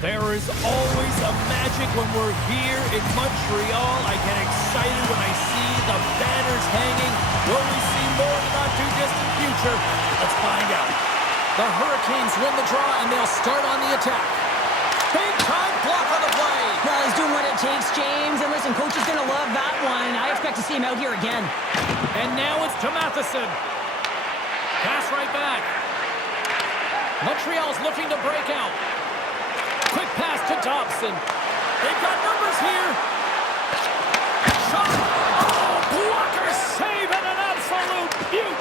There is always a magic when we're here in Montreal. I get excited when I see the banners hanging. Will we see more in the not-too-distant future? Let's find out. The Hurricanes win the draw, and they'll start on the attack. Big-time block on the play. Well, he's doing what it takes, James. And listen, coach is going to love that one. I expect to see him out here again. And now it's to Matheson. Pass right back. Montreal's looking to break out. Quick pass to Dobson. They've got numbers here. Shot. Oh, blocker save and an absolute beaut.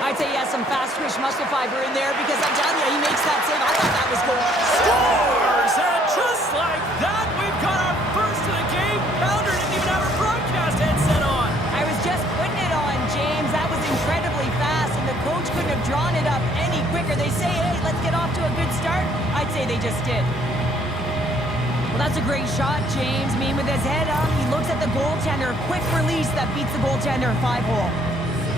I'd say he has some fast-twitch muscle fiber in there because I'm telling you, he makes that save. I thought that was goal. Scores! And just like that, we've got our first of the game. Pounder didn't even have her broadcast headset on. I was just putting it on, James. That was incredibly fast, and the coach couldn't have drawn it up any quicker. They say, hey, let's get off to a good start. I'd say they just did. Well, that's a great shot, James. I mean, with his head up, he looks at the goaltender. Quick release that beats the goaltender 5-hole.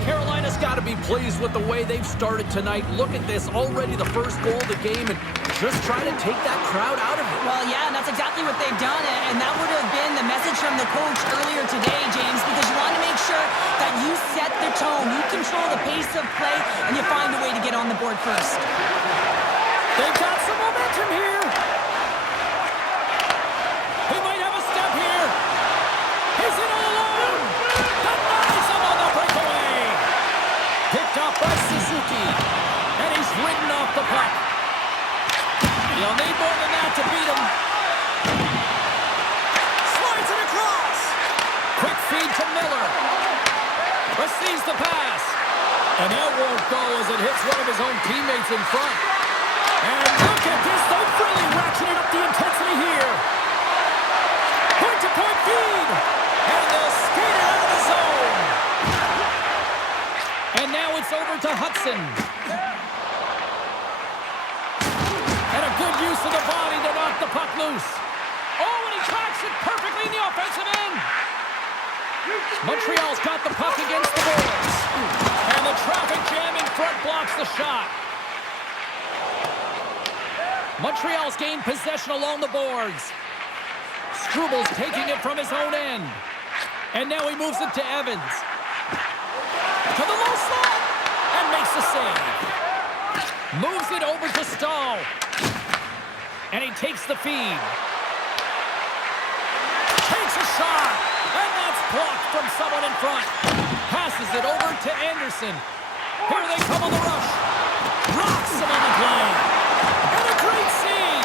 Carolina's got to be pleased with the way they've started tonight. Look at this, already the first goal of the game, and just try to take that crowd out of it. Well, yeah, and that's exactly what they've done, and that would have been the message from the coach earlier today, James, because you want to make sure that you set the tone, you control the pace of play, and you find a way to get on the board first. They've got some momentum here. He might have a step here. He's in all alone. Denies him on the breakaway. Picked up by Suzuki. And he's ridden off the puck. You'll need more than that to beat him. Slides it across. Quick feed to Miller. Receives the pass. And that won't go as it hits one of his own teammates in front. And look at this. They've really ratcheted up the intensity here. Point-to-point feed. And they'll skate it out of the zone. And now it's over to Hudson. And a good use of the body to knock the puck loose. Oh, and he tracks it perfectly in the offensive end. Montreal's got the puck against the boards. And the traffic jam in front blocks the shot. Montreal's gained possession along the boards. Strubal's taking it from his own end. And now he moves it to Evans. To the low slot. And makes the save. Moves it over to Stahl. And he takes the feed. Takes a shot. And that's blocked from someone in front. Passes it over to Anderson. Here they come on the rush. Rocks him on the play. And a great save.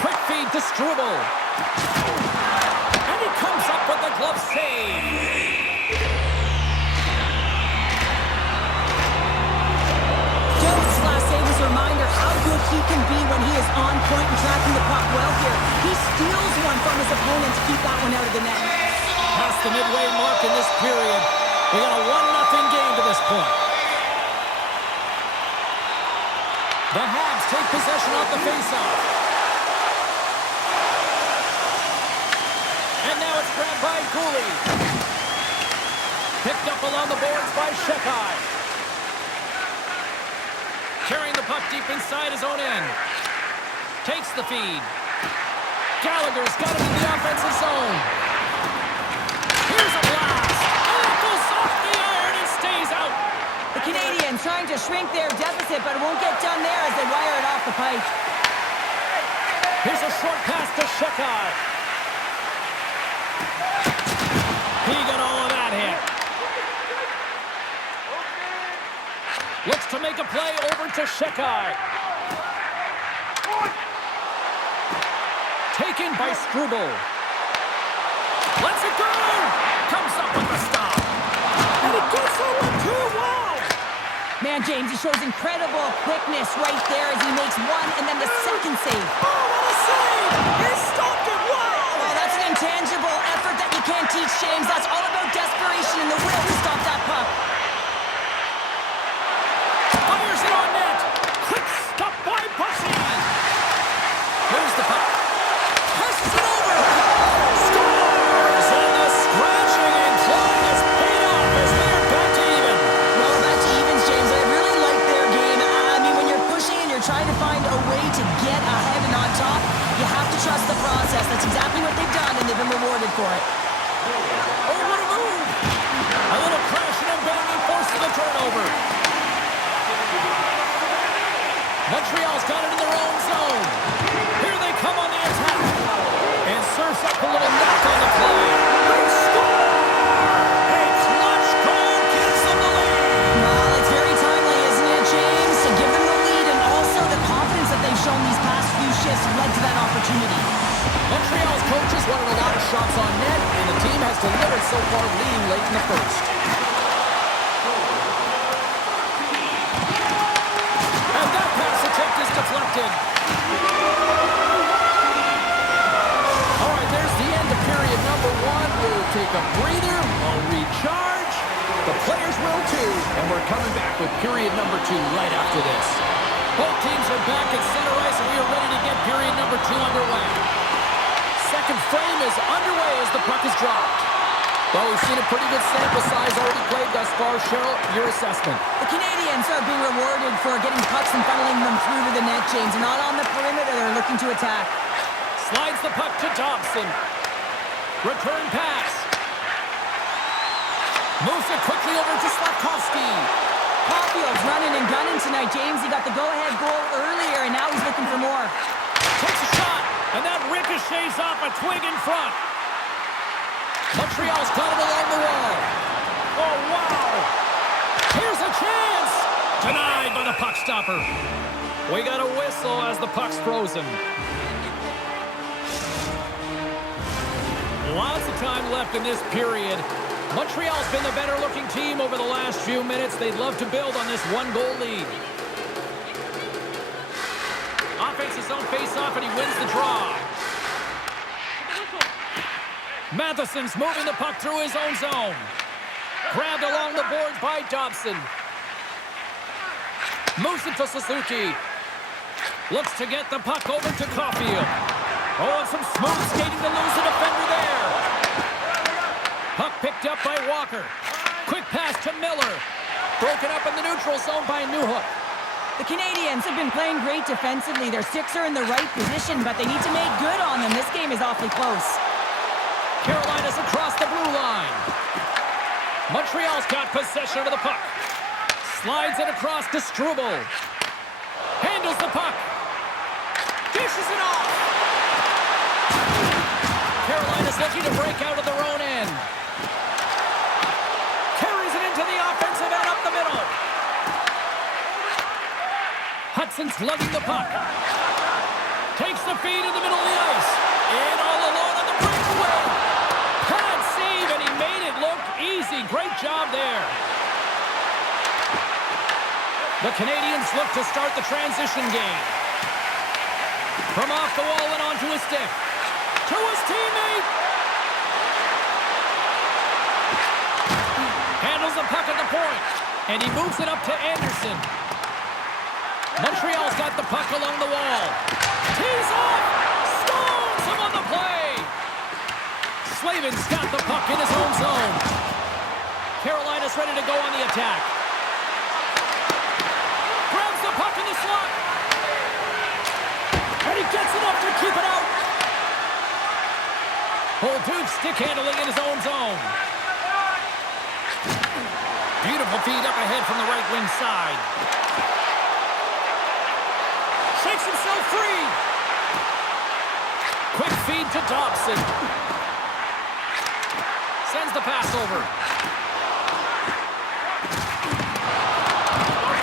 Quick feed to Struble. And he comes up with the glove save. Jones' last save is a reminder how good he can be when he is on point and tracking the puck well here. He steals one from his opponent to keep that one out of the net. Past the midway mark in this period. We got a 1-0 game to this point. The Habs take possession off the faceoff. And now it's grabbed by Cooley. Picked up along the boards by Shekai. Carrying the puck deep inside his own end. Takes the feed. Gallagher's got it in the offensive zone. Here's a blast. And it goes off the iron and stays out. The Canadians trying to shrink their deficit, but it won't get done there as they wire it off the pipe. Here's a short pass to Shekai. He got all of that hit. Looks to make a play over to Shekai. Taken by Struble. Lets it go. Comes up with the stop. And it gets over 2-1. Man, James, he shows incredible quickness right there as he makes one and then the second save. Oh, what a save! He stopped it. Wow! Oh, that's an intangible effort that you can't teach, James. That's all about desperation and the will to stop that puck. Fires it on net. Quick stop by Bussy. Here's the puck. Passes it over. Scores! And the scratching and clawing has paid off as they're back to even. Well, back to evens, James. I really like their game. I mean, when you're pushing and you're trying to find a way to get ahead and not two, and we're coming back with period number 2 right after this. Both teams are back at center ice, and we are ready to get period number 2 underway. Second frame is underway as the puck is dropped. Well, we've seen a pretty good sample size already played thus far. Cheryl, your assessment. The Canadians are being rewarded for getting pucks and funneling them through to the net, James. They're not on the perimeter. They're looking to attack. Slides the puck to Dobson. Return pass. Moves it quickly over to Slafkovsky. Caulfield's running and gunning tonight, James. He got the go-ahead goal earlier, and now he's looking for more. Takes a shot, and that ricochets off a twig in front. Montreal's got it along the wall. Oh, wow. Here's a chance. Denied by the puck stopper. We got a whistle as the puck's frozen. Lots of time left in this period. Montreal's been the better-looking team over the last few minutes. They'd love to build on this one-goal lead. Offense his own face-off, and he wins the draw. Matheson's moving the puck through his own zone. Grabbed along the boards by Dobson. Moves it to Suzuki. Looks to get the puck over to Caulfield. Oh, and some smooth skating to lose the defender there. Puck picked up by Walker. Quick pass to Miller. Broken up in the neutral zone by Newhook. The Canadians have been playing great defensively. Their sticks are in the right position, but they need to make good on them. This game is awfully close. Carolina's across the blue line. Montreal's got possession of the puck. Slides it across to Struble. Handles the puck. Dishes it off. Carolina's looking to break out of their own end. Carries it into the offensive end up the middle. Hudson's lugging the puck. Takes the feed in the middle of the ice. In all alone on the breakaway. Pad save, and he made it look easy. Great job there. The Canadians look to start the transition game. From off the wall and onto his stick. To his teammate. Handles the puck at the point. And he moves it up to Anderson. Montreal's got the puck along the wall. Tees off. Stones him on the play. Slavin's got the puck in his own zone. Carolina's ready to go on the attack. Grabs the puck in the slot. And he gets enough to keep it out. Duke stick handling in his own zone. Beautiful feed up ahead from the right wing side. Shakes himself free. Quick feed to Dobson. Sends the pass over.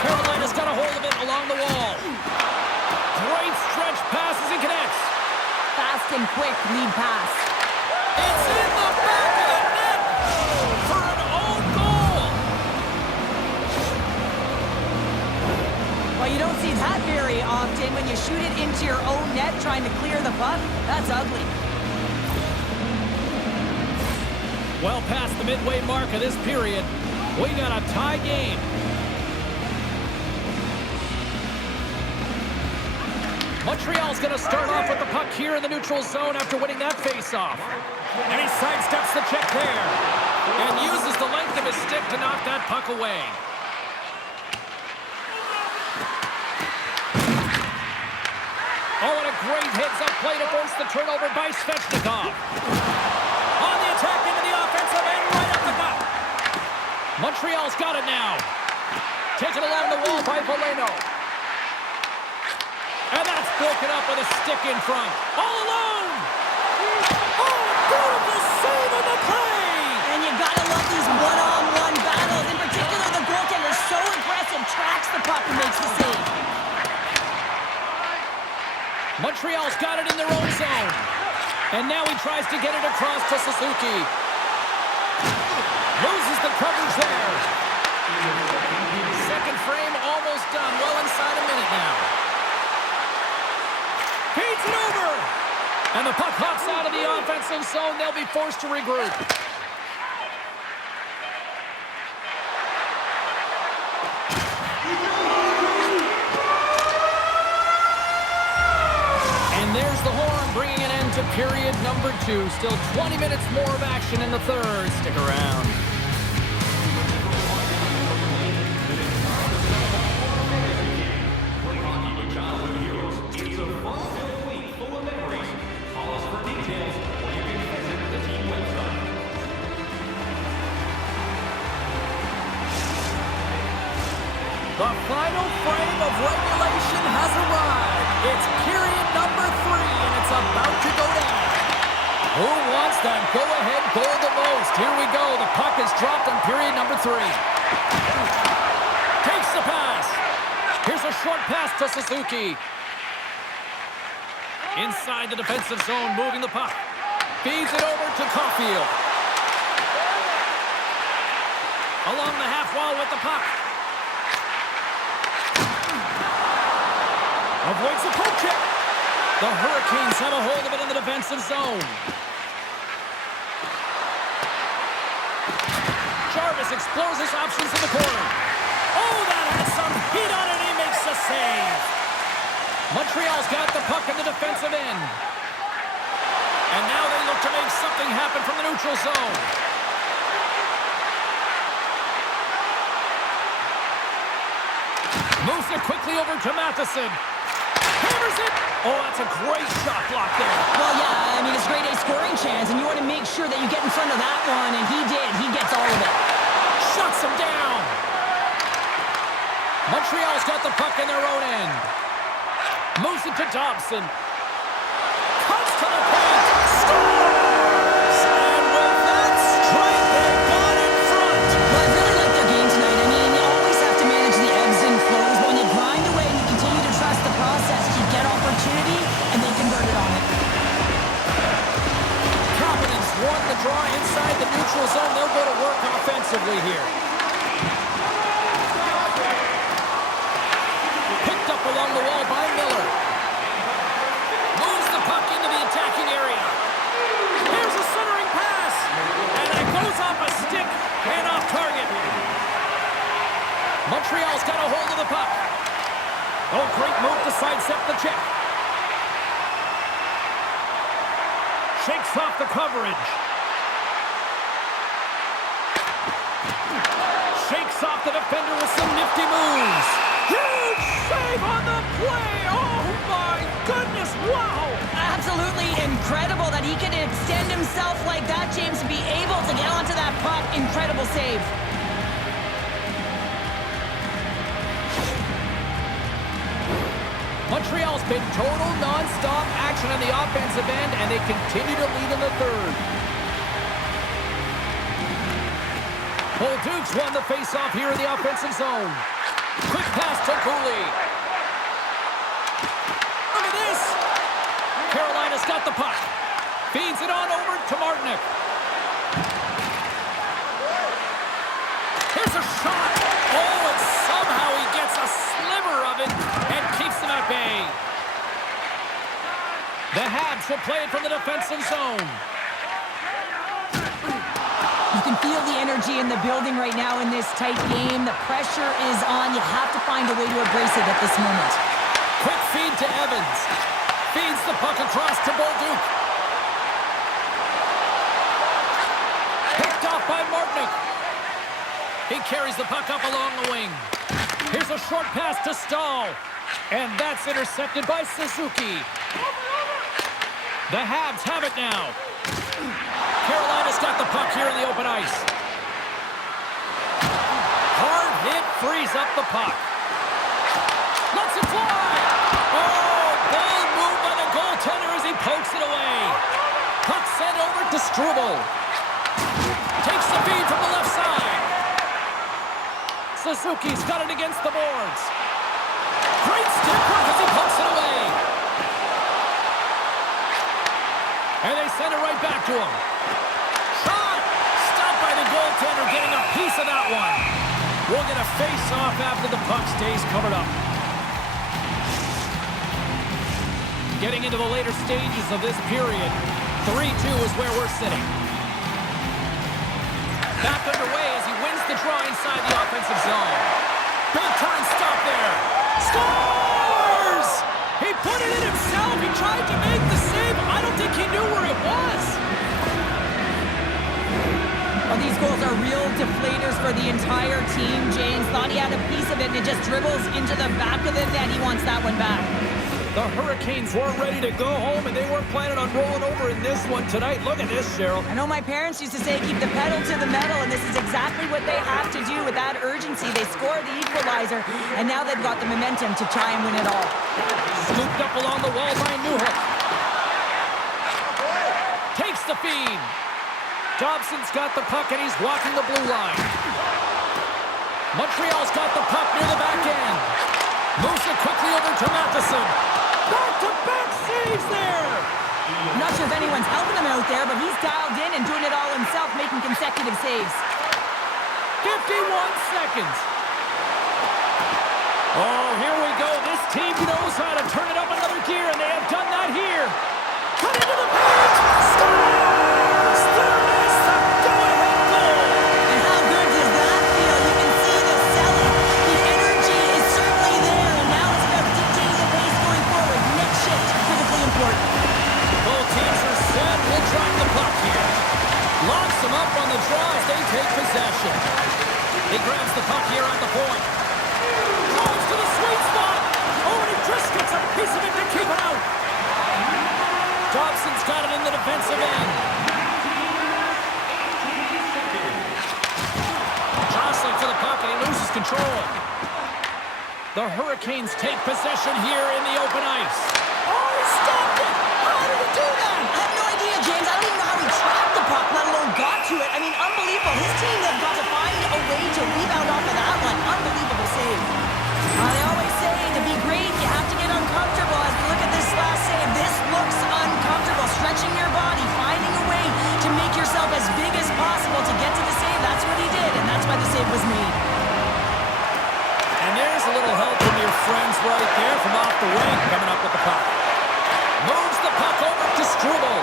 Carolina's got a hold of it along the wall. Great stretch passes and connects. Fast and quick lead pass. It's in the back of the net for an own goal. Well, you don't see that very often when you shoot it into your own net trying to clear the puck. That's ugly. Well past the midway mark of this period, we got a tie game. Montreal's going to start off with the puck here in the neutral zone after winning that faceoff. And he sidesteps the check there. And uses the length of his stick to knock that puck away. Oh, and a great heads-up play to force the turnover by Svechnikov. On the attack into the offensive end, right up the gut. Montreal's got it now. Taken along the wall by Valeno. And that's broken up with a stick in front. All alone! Oh, beautiful save on the play! And you gotta love these one-on-one battles. In particular, the goaltender is so aggressive, tracks the puck and makes the save. Montreal's got it in their own zone. And now he tries to get it across to Suzuki. Loses the coverage there. Second frame almost done. Well inside a minute now. Feeds it over. And the puck hops out of the offensive zone. They'll be forced to regroup. period number 2. Still 20 minutes more of action in the third. Stick around. The final frame of regulation has arrived. It's period number 3, and it's about to go down. Who wants that go-ahead goal the most? Here we go. The puck is dropped on period number 3. Takes the pass. Here's a short pass to Suzuki. Inside the defensive zone, moving the puck. Feeds it over to Caulfield. Along the half wall with the puck. Avoids the poke check. The Hurricanes have a hold of it in the defensive zone. Jarvis explores his options in the corner. Oh, that has some heat on it. He makes the save. Montreal's got the puck in the defensive end. And now they look to make something happen from the neutral zone. Moves it quickly over to Matheson. Hammers it! Oh, that's a great shot block there. Well, yeah, I mean, it's a grade A scoring chance, and you want to make sure that you get in front of that one, and he did. He gets all of it. Shuts him down. Montreal's got the puck in their own end. Moves it to Dobson. Cuts to the paint. Scores! And with that strike, they got in front. Well, I really like their game tonight. I mean, you always have to manage the ebbs and flows. But when you grind away and you continue to trust the process, you get opportunity, and they converted on it. Providence won the draw inside the neutral zone. They'll go to work offensively here. Picked up along the wall by Miller. Moves the puck into the attacking area. Here's a centering pass. And it goes off a stick and off target. Montreal's got a hold of the puck. Oh, great move to sidestep the check. Shakes off the coverage. Shakes off the defender with some nifty moves. Huge save on the play. Oh, my goodness. Wow. Absolutely incredible that he can extend himself like that, James, to be able to get onto that puck. Incredible save. Montreal's been total non-stop action on the offensive end, and they continue to lead in the third. Bolduc's won the face-off here in the offensive zone. Quick pass to Cooley. Look at this. Carolina's got the puck. Feeds it on over to Martinick. Here's a shot. Oh, and somehow he gets a sliver of it and keeps them at bay. The Habs will play it from the defensive zone. You can feel the energy in the building right now in this tight game. The pressure is on. You have to find a way to embrace it at this moment. Quick feed to Evans. Feeds the puck across to Bolduc. Picked off by Martinick. He carries the puck up along the wing. Here's a short pass to Stahl. And that's intercepted by Suzuki. The Habs have it now. Carolina's got the puck here in the open ice. Hard hit frees up the puck. Lets it fly. Oh, bold move by the goaltender as he pokes it away. Puck sent over to Struble. Takes the feed from the left side. Suzuki's got it against the boards. Great stick work as he pokes it away. And they send it right back to him. Shot! Stopped by the goaltender, getting a piece of that one. We'll get a face-off after the puck stays covered up. Getting into the later stages of this period, 3-2 is where we're sitting. Back underway as he wins the draw inside the offensive zone. Big-time stop there. Scores! He put it in himself. He tried to make the save. I don't think he knew These goals are real deflators for the entire team. James thought he had a piece of it, and it just dribbles into the back of the net. He wants that one back. The Hurricanes were ready to go home, and they weren't planning on rolling over in this one tonight. Look at this, Cheryl. I know my parents used to say, keep the pedal to the metal, and this is exactly what they have to do with that urgency. They scored the equalizer, and now they've got the momentum to try and win it all. Scooped up along the wall by Newhook. Takes the feed. Dobson's got the puck, and he's walking the blue line. Montreal's got the puck near the back end. Moves it quickly over to Matheson. Back-to-back saves there. I'm not sure if anyone's helping him out there, but he's dialed in and doing it all himself, making consecutive saves. 51 seconds. Oh, here we go. This team knows how to turn it up another gear, and they have done that here. Cut into the paint. Scores! There is the go-ahead goal. And how good does that feel? You can see the selling. The energy is certainly there, and now it's about dictating the pace going forward. Next shift, critically important. Both teams are set. We'll drop the puck here. Locks them up on the draw as they take possession. He grabs the puck here at the point. Drives to the sweet spot. Oh, and he just gets a piece of it to keep it out. Dobson's got it in the defensive end. Jostling for the puck, and he loses control. The Hurricanes take possession here in the open ice. Oh, he stopped it! How did he do that? I have no idea, James. I don't even know how he trapped the puck, let alone got to it. I mean, unbelievable. His team has got to find a way to rebound off of that one. Unbelievable save. They always say to be great, you have to get uncomfortable. As we look at this last save, this looks uncomfortable. Stretching your body, finding a way to make yourself as big as possible to get to the save. That's what he did, and that's why the save was made. And there's a little help from your friends right there from off the wing coming up with the puck. Moves the puck over to Struble.